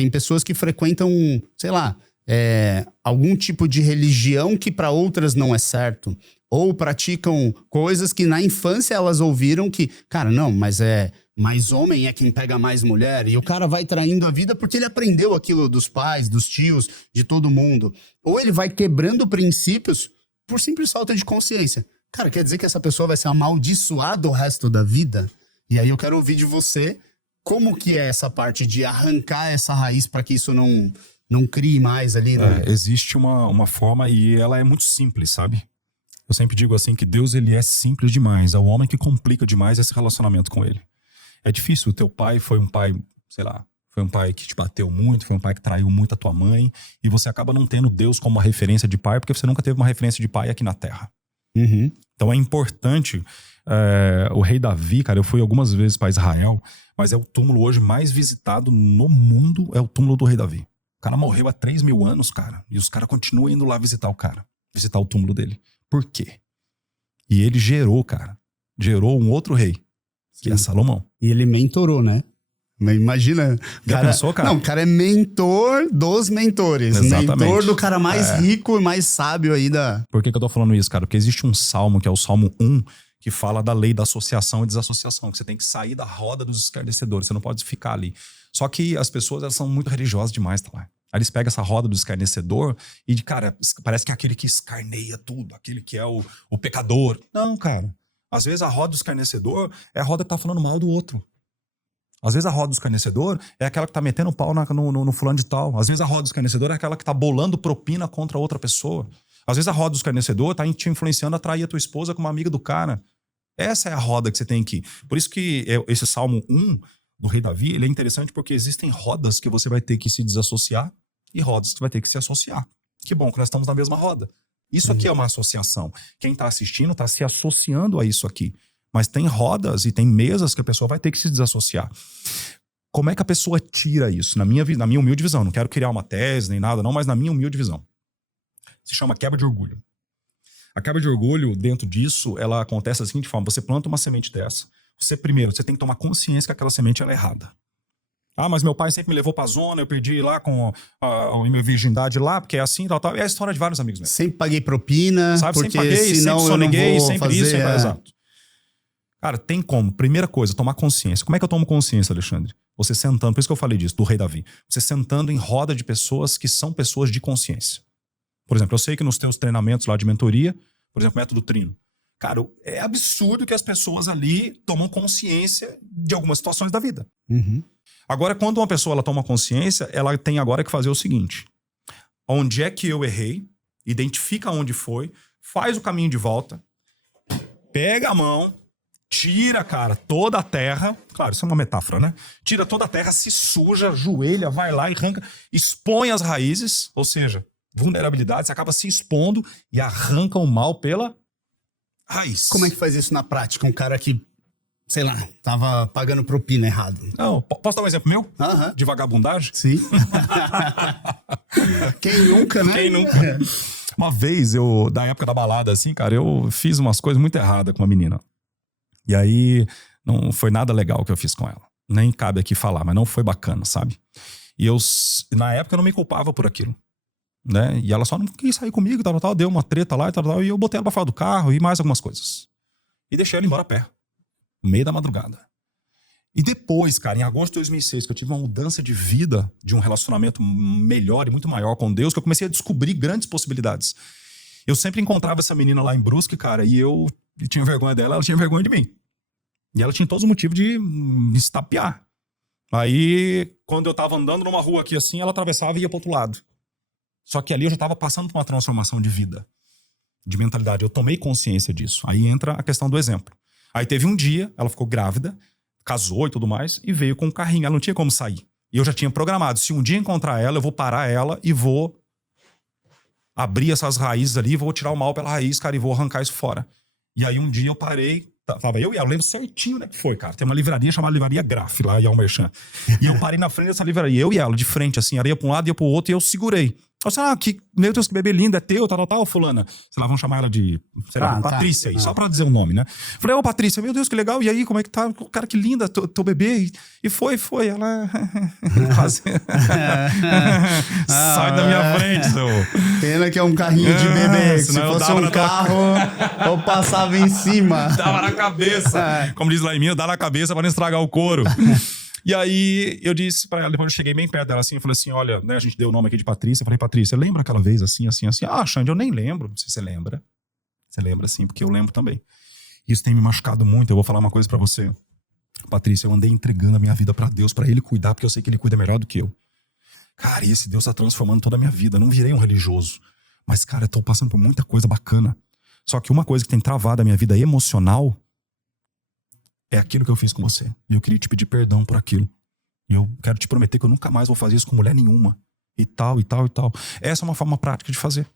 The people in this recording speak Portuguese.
Tem pessoas que frequentam, sei lá, algum tipo de religião que para outras não é certo. Ou praticam coisas que na infância elas ouviram que, cara, não, mas mais homem é quem pega mais mulher. E o cara vai traindo a vida porque ele aprendeu aquilo dos pais, dos tios, de todo mundo. Ou ele vai quebrando princípios por simples falta de consciência. Cara, quer dizer que essa pessoa vai ser amaldiçoada o resto da vida? E aí eu quero ouvir de você como que é essa parte de arrancar essa raiz para que isso não crie mais ali, né? Existe uma forma e ela é muito simples, sabe? Eu sempre digo assim que Deus, ele é simples demais. É o homem que complica demais esse relacionamento com ele. É difícil. O teu pai foi um pai, sei lá, foi um pai que te bateu muito, foi um pai que traiu muito a tua mãe, e você acaba não tendo Deus como uma referência de pai, porque você nunca teve uma referência de pai aqui na Terra. Uhum. Então é importante. O rei Davi, cara, eu fui algumas vezes para Israel, mas é o túmulo hoje mais visitado no mundo, é o túmulo do rei Davi. O cara morreu há 3.000 anos, cara, e os caras continuam indo lá visitar o cara, visitar o túmulo dele. Por quê? E ele gerou um outro rei, que é Salomão. E ele mentorou, né? Imagina. Já pensou, cara? Não, o cara é mentor dos mentores. Exatamente. Mentor do cara mais rico e mais sábio aí da... Por que eu tô falando isso, cara? Porque existe um salmo, que é o Salmo 1, que fala da lei da associação e desassociação, que você tem que sair da roda dos escarnecedores, você não pode ficar ali. Só que as pessoas, elas são muito religiosas demais, tá lá. Aí eles pegam essa roda do escarnecedor e, cara, parece que é aquele que escarneia tudo, aquele que é o pecador. Não, cara. Às vezes a roda do escarnecedor é a roda que tá falando mal do outro. Às vezes a roda do escarnecedor é aquela que tá metendo pau no fulano de tal. Às vezes a roda do escarnecedor é aquela que tá bolando propina contra outra pessoa. Às vezes a roda do escarnecedor tá te influenciando a trair a tua esposa como amiga do cara. Essa é a roda que você tem que ir. Por isso que esse Salmo 1 do rei Davi, ele é interessante porque existem rodas que você vai ter que se desassociar e rodas que vai ter que se associar. Que bom que nós estamos na mesma roda. Isso aqui é uma associação. Quem tá assistindo tá se associando a isso aqui. Mas tem rodas e tem mesas que a pessoa vai ter que se desassociar. Como é que a pessoa tira isso? Na minha humilde visão, não quero criar uma tese nem nada não, mas na minha humilde visão. Se chama quebra de orgulho. A quebra de orgulho, dentro disso, ela acontece da seguinte forma: você planta uma semente dessa, você tem que tomar consciência que aquela semente ela é errada. Ah, mas meu pai sempre me levou pra zona, eu perdi lá com a minha virgindade lá, porque é assim, tal. É a história de vários amigos meus. Sempre paguei propina, sabe, porque sempre paguei, senão sempre soneguei, sempre isso, sempre... Exato. Cara, tem como. Primeira coisa, tomar consciência. Como é que eu tomo consciência, Alexandre? Você sentando, por isso que eu falei disso, do rei Davi. Você sentando em roda de pessoas que são pessoas de consciência. Por exemplo, eu sei que nos teus treinamentos lá de mentoria, por exemplo, método Trino, cara, é absurdo que as pessoas ali tomam consciência de algumas situações da vida. Uhum. Agora, quando uma pessoa ela toma consciência, ela tem agora que fazer o seguinte: onde é que eu errei, identifica onde foi, faz o caminho de volta, pega a mão, tira, cara, toda a terra. Claro, isso é uma metáfora, né? Tira toda a terra, se suja, ajoelha, vai lá e arranca, expõe as raízes, ou seja, vulnerabilidade, você acaba se expondo e arranca o mal pela raiz. Como é que faz isso na prática? Um cara que, sei lá, tava pagando propina errado. Não, posso dar um exemplo meu? Aham. De vagabundagem? Sim. Quem nunca, né? Quem nunca? Uma vez, da época da balada, assim, cara, eu fiz umas coisas muito erradas com uma menina. E aí, não foi nada legal que eu fiz com ela. Nem cabe aqui falar, mas não foi bacana, sabe? E na época, eu não me culpava por aquilo, né? E ela só não quis sair comigo, tal, deu uma treta lá, tal, e eu botei ela pra fora do carro e mais algumas coisas. E deixei ela embora a pé, no meio da madrugada. E depois, cara, em agosto de 2006, que eu tive uma mudança de vida, de um relacionamento melhor e muito maior com Deus, que eu comecei a descobrir grandes possibilidades. Eu sempre encontrava essa menina lá em Brusque, cara, e eu tinha vergonha dela, ela tinha vergonha de mim. E ela tinha todos os motivos de me estapear. Aí, quando eu tava andando numa rua aqui assim, ela atravessava e ia pro outro lado. Só que ali eu já tava passando por uma transformação de vida, de mentalidade. Eu tomei consciência disso. Aí entra a questão do exemplo. Aí teve um dia, ela ficou grávida, casou e tudo mais, e veio com um carrinho. Ela não tinha como sair. E eu já tinha programado. Se um dia encontrar ela, eu vou parar ela e vou abrir essas raízes ali, vou tirar o mal pela raiz, cara, e vou arrancar isso fora. E aí um dia eu parei, tava eu e ela, eu lembro certinho, né, que foi, cara. Tem uma livraria chamada Livraria Graf, lá em Almerchan. E eu parei na frente dessa livraria, eu e ela, de frente, assim, areia pra um lado e eu pro outro, e eu segurei. Assim, meu Deus, que bebê lindo, é teu, tal, fulana. Sei lá, vamos chamar ela de, sei lá, Patrícia aí, só pra dizer o nome, né? Falei, ô Patrícia, meu Deus, que legal, e aí, como é que tá? Cara, que linda, teu bebê. E foi, ela... quase... Sai da minha frente, seu... Pena que é um carrinho de bebê, se fosse um carro, eu passava em cima. Dava na cabeça. Como diz lá em mim, dá na cabeça pra não estragar o couro. E aí eu disse pra ela, depois eu cheguei bem perto dela assim, eu falei assim, olha, né, a gente deu o nome aqui de Patrícia, eu falei, Patrícia, lembra aquela vez assim? Ah, Xande, eu nem lembro. Não sei se você lembra. Você lembra sim, porque eu lembro também. Isso tem me machucado muito, eu vou falar uma coisa pra você. Patrícia, eu andei entregando a minha vida pra Deus, pra Ele cuidar, porque eu sei que Ele cuida melhor do que eu. Cara, e esse Deus tá transformando toda a minha vida, eu não virei um religioso. Mas, cara, eu tô passando por muita coisa bacana. Só que uma coisa que tem travado a minha vida emocional é aquilo que eu fiz com você. E eu queria te pedir perdão por aquilo. E eu quero te prometer que eu nunca mais vou fazer isso com mulher nenhuma. E tal. Essa é uma forma prática de fazer.